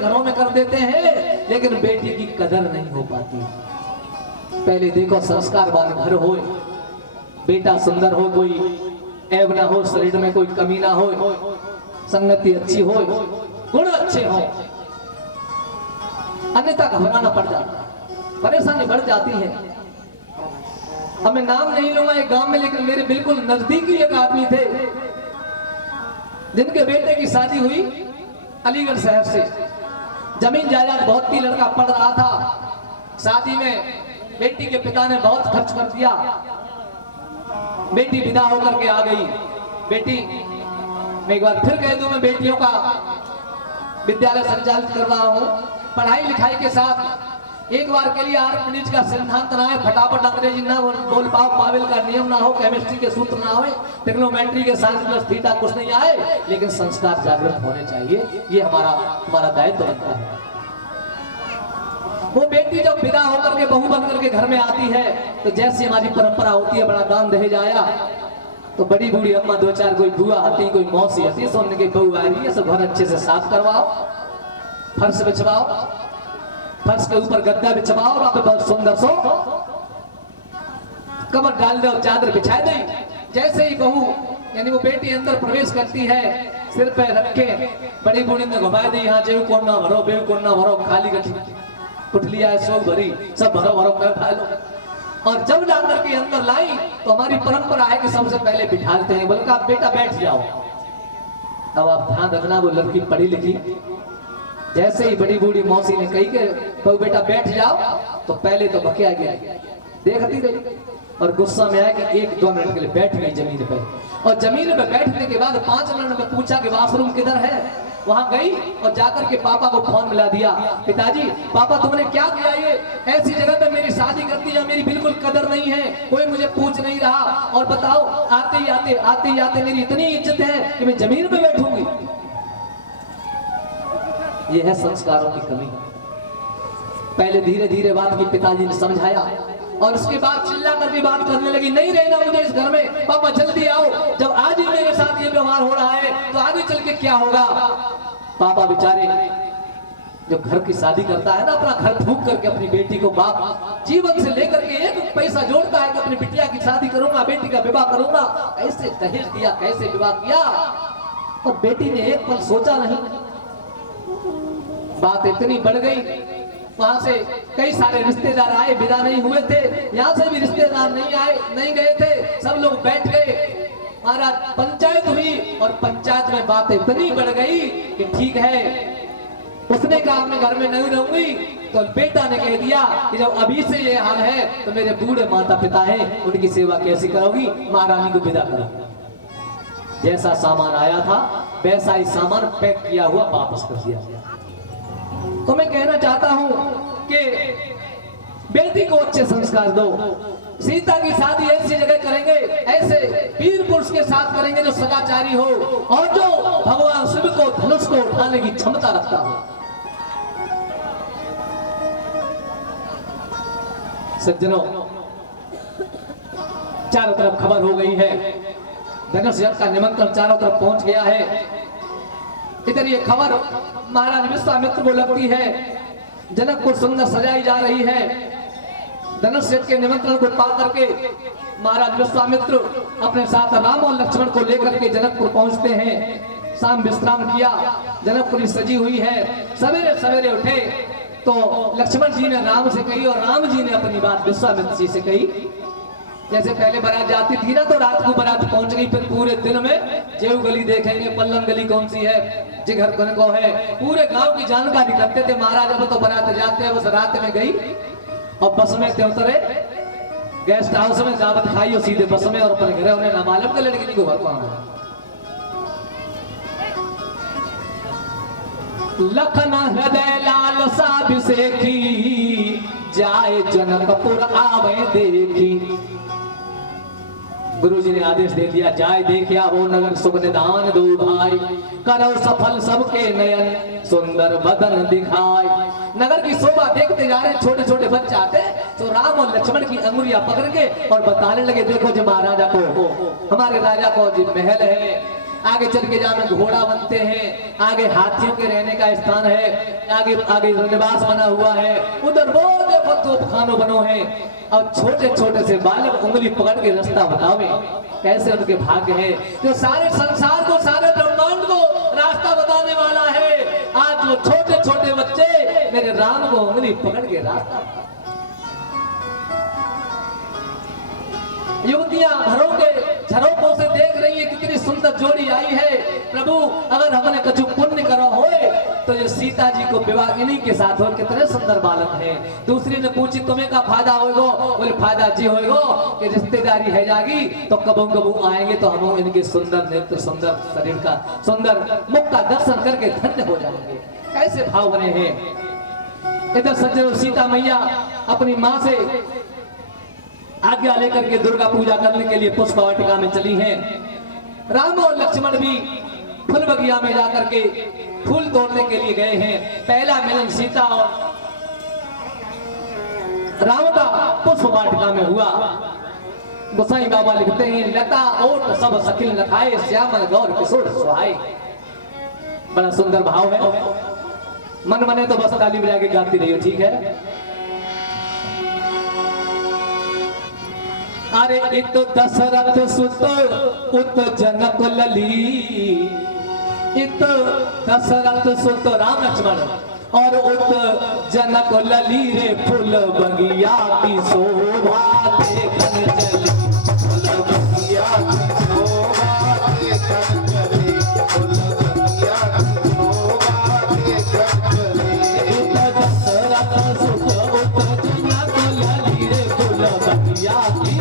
घरों में कर देते हैं, लेकिन बेटी की कदर नहीं हो पाती। पहले देखो संस्कार वाले घर हो, बेटा सुंदर हो, कोई ऐब ना हो, शरीर में कोई कमी ना हो, संगति अच्छी हो, गुण अच्छे हो, अन्यथा घबराना पड़ जाता, परेशानी बढ़ जाती है। अब मैं नाम नहीं लूंगा एक गांव में, लेकिन मेरे बिल्कुल नजदीकी एक आदमी थे जिनके बेटे की शादी हुई अलीगढ़ शहर से। जमीन जायदाद बहुत थी, लड़का पढ़ रहा था। शादी में बेटी के पिता ने बहुत खर्च कर दिया। बेटी विदा होकर के आ गई। बेटी, मैं एक बार फिर कह दूं, मैं बेटियों का विद्यालय संचालित कर रहा हूं। पढ़ाई लिखाई के साथ एक बार के लिए आर्कमिनीज का सिद्धांत ना है, फटाफट अंग्रेजी ना बोल पाओ, पावेल का नियम ना हो, केमिस्ट्री के सूत्र ना हो, ट्रिग्नोमेट्री के साइंस प्लस थीटा कुछ नहीं आए, लेकिन संस्कार जागृत होने चाहिए। ये हमारा दायित्व बनता है। वो बेटी जब विदा होकर के बहू बनकर के घर में आती है, तो जैसी हमारी परंपरा होती है, बड़ा दान दहेज आया, तो बड़ी बूढ़ी अम्मा, दो चार कोई बुआ आती, कोई मौसी आती, सोने की बहू आ रही है, सब घर अच्छे से साफ करवाओ, फर्श बिछवाओ, फर्श के ऊपर गद्दा बिछवाओ, वहां पे बहुत सुंदर सो कमर डाल दो, चादर बिछा दे। जैसे ही बहू यानी वो बेटी अंदर प्रवेश करती है, सिर पे रख के बड़ी बूढ़ी ने घुमा दी, यहाँ जेव कौन ना भरो, बेव कौन ना भरो, खाली गठी कुठलिया है, सो भरी, सब भरो भरो कर खा लो। और जब जाकर के अंदर लाई, तो हमारी परंपरा है कि सबसे पहले बिठाते हैं, बोले आप बेटा बैठ जाओ। अब आप ध्यान रखना, वो लड़की पढ़ी लिखी, जैसे ही बड़ी बूढ़ी मौसी ने कही कि तो बेटा बैठ जाओ, तो पहले तो बकिया गया, देखती रही और गुस्सा में आया कि 1-2 मिनट के लिए बैठ गई जमीन पे। और जमीन पे बैठने के बाद 5 मिनट में पूछा कि वॉशरूम किधर है। वहां गई और जाकर के पापा को फोन मिला दिया, पिताजी पापा तुमने क्या किया, ये ऐसी जगह पे मेरी शादी कर दी, मेरी बिल्कुल कदर नहीं है, कोई मुझे पूछ नहीं रहा, और बताओ आते ही आते मेरी इतनी इज्जत है कि मैं जमीन पे बैठूंगी। ये है संस्कारों की कमी। पहले धीरे धीरे बात की पिताजी ने समझाया, और उसके बाद चिल्ला कर भी बात करने लगी, नहीं रहना मुझे इस घर में, पापा जल्दी आओ, जब आज ही मेरे साथ ये व्यवहार हो रहा है तो आगे चल के क्या होगा। पापा बेचारे जो घर की शादी करता है ना, अपना घर फूंक करके अपनी बेटी को, बाप जीवन से लेकर के 1 पैसा जोड़ता है कि अपनी बिटिया की शादी करूंगा, बेटी का विवाह करूंगा, कैसे दहेज दिया, कैसे विवाह किया, और बेटी ने एक पल सोचा नहीं। बात इतनी बढ़ गई, वहां से कई सारे रिश्तेदार आए, विदा नहीं हुए थे, यहाँ से भी रिश्तेदार नहीं आए, नहीं गए थे, सब लोग बैठ गए। महाराज पंचायत हुई, और पंचायत में बात इतनी बढ़ गई कि ठीक है, उसने कहा मैं घर में नहीं रहूंगी, तो बेटा ने कह दिया कि जब अभी से ये हाल है तो मेरे बूढ़े माता पिता हैं, उनकी सेवा कैसे करोगी, महारानी को विदा करो। जैसा सामान आया था वैसा ही सामान पैक किया हुआ वापस कर दिया। तो मैं कहना चाहता हूं कि बेटी को अच्छे संस्कार दो। सीता की शादी ऐसी जगह करेंगे, ऐसे वीर पुरुष के साथ करेंगे जो सदाचारी हो, और जो भगवान शिव को धनुष को उठाने की क्षमता रखता हो। सज्जनों, चारों तरफ खबर हो गई है, धनुष यज्ञ का निमंत्रण चारों तरफ पहुंच गया है। इधर ये खबर महाराज विश्वामित्र को लगती है, जनकपुर सुंदर सजाई जा रही है। धनुष यज्ञ के निमंत्रण को पा करके महाराज विश्वामित्र अपने साथ राम और लक्ष्मण को लेकर के जनकपुर पहुंचते हैं। शाम विश्राम किया, जनकपुरी सजी हुई है। सवेरे सवेरे उठे तो लक्ष्मण जी ने राम से कही, और राम जी ने अपनी बात विश्वामित्र जी से कही। जैसे पहले बारात जाती थी ना, तो रात को बारात पहुंच गई, फिर पूरे दिन में जेव गली देखेंगे, पल्लम गली कौन सी है, जिगर को है, पूरे गांव की जानकारी करते थे। महाराज अब तो बारात जाते हैं, बस रात में गई और बस में थे उतरे, गेस्ट हाउस में दावत खाई और सीधे बस में और अपने घर, उन्हें ना मालूम कि लड़की को घर कौन है। लखन हृदय लाल साभिषेकी, जाए जनकपुर आवे देखी। गुरु जी ने आदेश दे दिया, जाए देखिया वो नगर सुख निधान दो भाई, करो सफल सबके नयन सुंदर बदन दिखाए। नगर की शोभा देखते जा रहे छोटे छोटे बच्चे आते, तो राम और लक्ष्मण की अंगुलियां पकड़ के और बताने लगे, देखो जी महाराजा को, हमारे राजा को जी महल है, आगे चल के जहाँ में घोड़ा बनते हैं, आगे हाथियों के रहने का स्थान है, आगे आगे निवास बना हुआ है, उधर वो देखो तोपखानों बनो है। और छोटे छोटे से बालक उंगली पकड़ के रास्ता बतावे, कैसे उनके भाग्य है जो सारे संसार को, सारे ब्रह्मांड को रास्ता बताने वाला है। आज वो छोटे छोटे बच्चे मेरे राम को उंगली पकड़ के रास्ता, युवतियां घरों के झरोकों से देख रही है कितनी सुंदर जोड़ी आई है। प्रभु अगर हमने कछु पुण्य करो होए तो ये सीता जी को विवाह इन्हीं के साथ हो, कितने सुंदर बालक हैं। दूसरी ने पूछी तुम्हें का फायदा होगो, बोले फायदा जी होगो कि रिश्तेदारी है जागी तो कबू कबू आएंगे तो हम इनके सुंदर नेत्र, सुंदर शरीर का, सुंदर मुख का दर्शन करके धन्य हो जाएंगे। कैसे भाव बने हैं। इधर सज्जनों सीता मैया अपनी माँ से आज्ञा लेकर के दुर्गा पूजा करने के लिए पुष्प वाटिका में चली हैं। राम और लक्ष्मण भी फूल बगिया में जाकर के फूल तोड़ने के लिए गए हैं। पहला मिलन सीता और राम का पुष्प वाटिका में हुआ। गोसाई बाबा लिखते हैं लता ओट सब सखिल लखाए, श्यामल गौर किशोर सुहाए। बड़ा सुंदर भाव है। मन मने तो बस ताली बजा के गाती रही हो, ठीक है। अरे इत दशरथ सुत उत जनक लली, इत दशरथ सुत राम लक्ष्मण और उत जनक लली रे फूल बगिया की शोभा देखन चली, फूल बगिया की शोभा देखन चली, फूल बगिया की शोभा देखन चली। इत दशरथ सुत उत जनक लली रे फूल बगिया की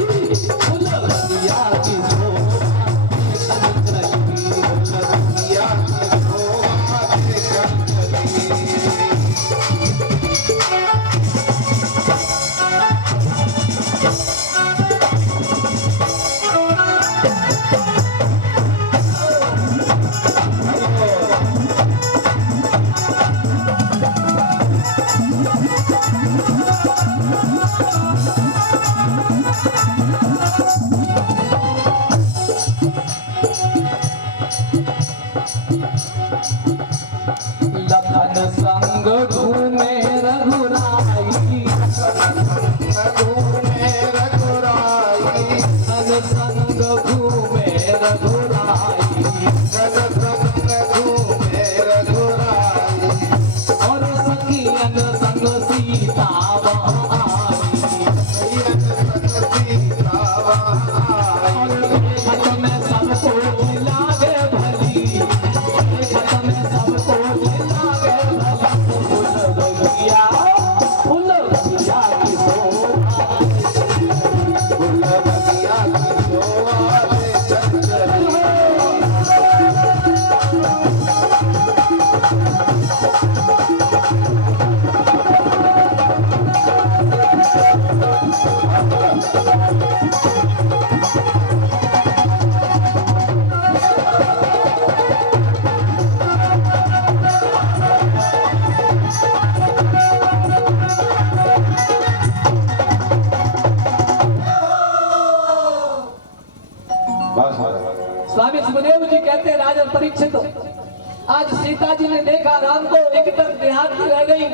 स्वामी सुखदेव जी कहते हैं राजा परीक्षित, आज सीता जी ने देखा राम को, एक तक देहात की रह गई,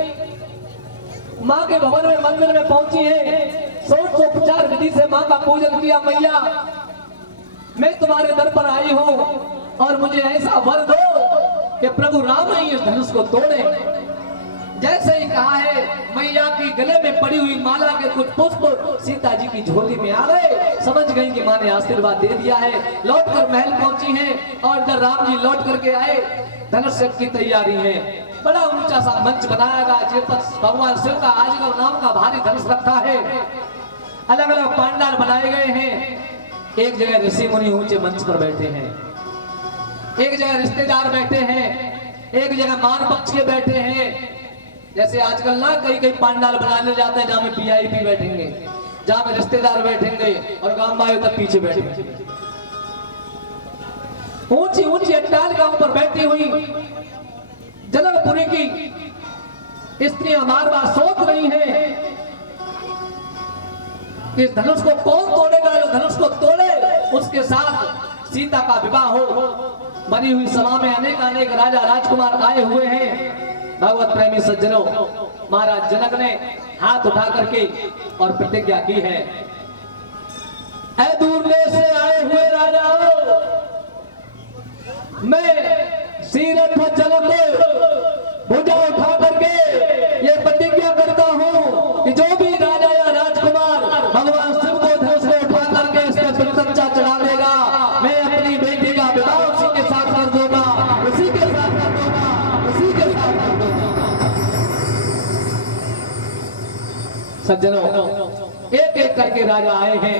माँ के भवन में मंदिर में पहुंची है, षोडशोपचार विधि से माँ का पूजन किया। मैया मैं तुम्हारे दर पर आई हूँ और मुझे ऐसा वर दो कि प्रभु राम ही इस धनुष को तोड़े। जैसे ही कहा है मैया की गले में पड़ी हुई माला के कुछ पुष्प सीता जी की झोली में आ गए। समझ गई कि माँ ने आशीर्वाद दे दिया है। लौट कर महल पहुंची हैं और इधर राम जी लौट करके आए। धनुष की तैयारी है। बड़ा ऊंचा सा मंच बनाया गया जिस पर भगवान शिव का अजगर नाम का भारी धनुष रखा है। अलग अलग पांडाल बनाए गए हैं। एक जगह ऋषि मुनि ऊंचे मंच पर बैठे हैं, एक जगह रिश्तेदार बैठे हैं, एक जगह मान पक्ष के बैठे हैं। जैसे आजकल ना कई कई पांडाल बनाने जाते हैं जहाँ में वीआईपी बैठेंगे, जहाँ में रिश्तेदार बैठेंगे और गांव भाई तक पीछे बैठेंगे। ऊंची ऊंची अट्टालिकाओं पर बैठी हुई जनकपुरी की स्त्रियां बार बार सोच रही हैं इस धनुष को कौन तोड़ेगा। जो धनुष को तोड़े उसके साथ सीता का विवाह हो। बनी हुई सभा में अनेक अनेक राजा राजकुमार आए हुए हैं। भगवत प्रेमी सज्जनों, महाराज जनक ने हाथ उठा करके और प्रतिज्ञा की है, ऐ दूर देश से आए हुए राजाओं, मैं सीरथ जनक भुजा उठा करके ये प्रतिज्ञा करता हूं कि जो भी राजा या राजकुमार भगवान शिव को धनुष से उठा करके इस पर प्रत्यक्षा चढ़ा देगा, मैं अपनी बेटी का विवाह उसी के साथ कर दूंगा, उसी के साथ कर दूंगा, उसी के साथ कर दूंगा। सज्जनों, एक एक करके राजा आए हैं।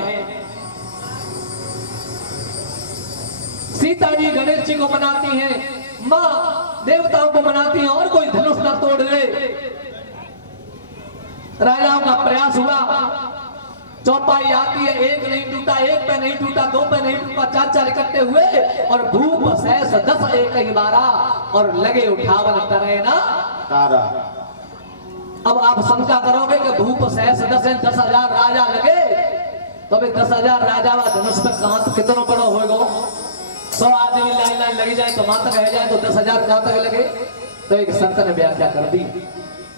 सीता जी गणेश जी को मनाती हैं, माँ देवताओं को मनाती हैं, और कोई धनुष न तोड़ ले। राजाओं का प्रयास हुआ, चौपाई आती है, एक नहीं टूटा, एक पे नहीं टूटा, दो पे नहीं टूटा, चार चार इकट्ठे हुए और भूप सहस 10 एक ही बारा और लगे उठावन करे ना तारा। अब आप शंका करोगे कि भूप सहस 10,000 राजा लगे, तो अभी 10,000 राजा व धनुष पे कहां तो कितना बड़ा होगा? 100 आदमी लाइन लाइन लगी जाए तो माता रह जाए तो 10,000 कहां तक लगे? तो एक संत ने व्याख्या कर दी,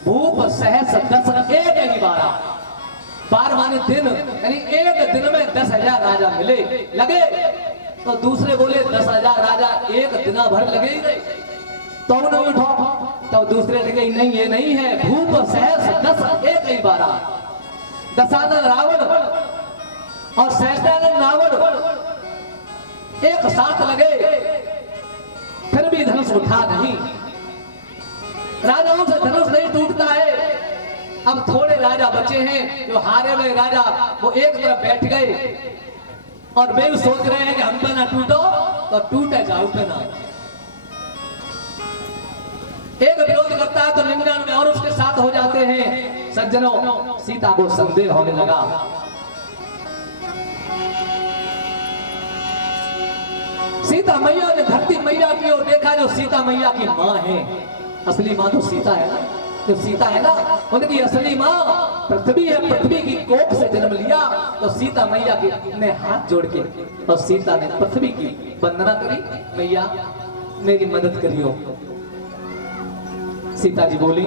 भूप सहस 10 एक ही बारा, 12 माने दिन, यानी एक दिन में 10,000 राजा मिले लगे। तो दूसरे बोले 10,000 राजा एक दिन भर लगे ही नहीं, तो नहीं उठो। तो दूसरे लगे नहीं, ये नहीं है, भूप सहस 10 एक ही बारा। दशानन रावण और सहस्त्रानन रावण एक साथ लगे, फिर भी धनुष उठा नहीं। राजाओं से धनुष नहीं टूटता है। अब थोड़े राजा बचे हैं, जो हारे हुए राजा, वो एक तरफ बैठ गए और वे सोच रहे हैं कि हम पे ना टूटो तो टूटे जाओ पे ना। एक विरोध करता है तो 99 और उसके साथ हो जाते हैं। सज्जनों, सीता को संदेह होने लगा। सीता मैया ने धरती मैया की ओर देखा, जो सीता मैया की माँ है। असली माँ तो सीता है ना, जो सीता है ना, उनकी असली माँ पृथ्वी है। पृथ्वी की कोख से जन्म लिया, तो सीता मैया के ने हाथ जोड़ के और सीता ने पृथ्वी की वंदना करी, मैया मेरी मदद करियो। सीता जी बोली,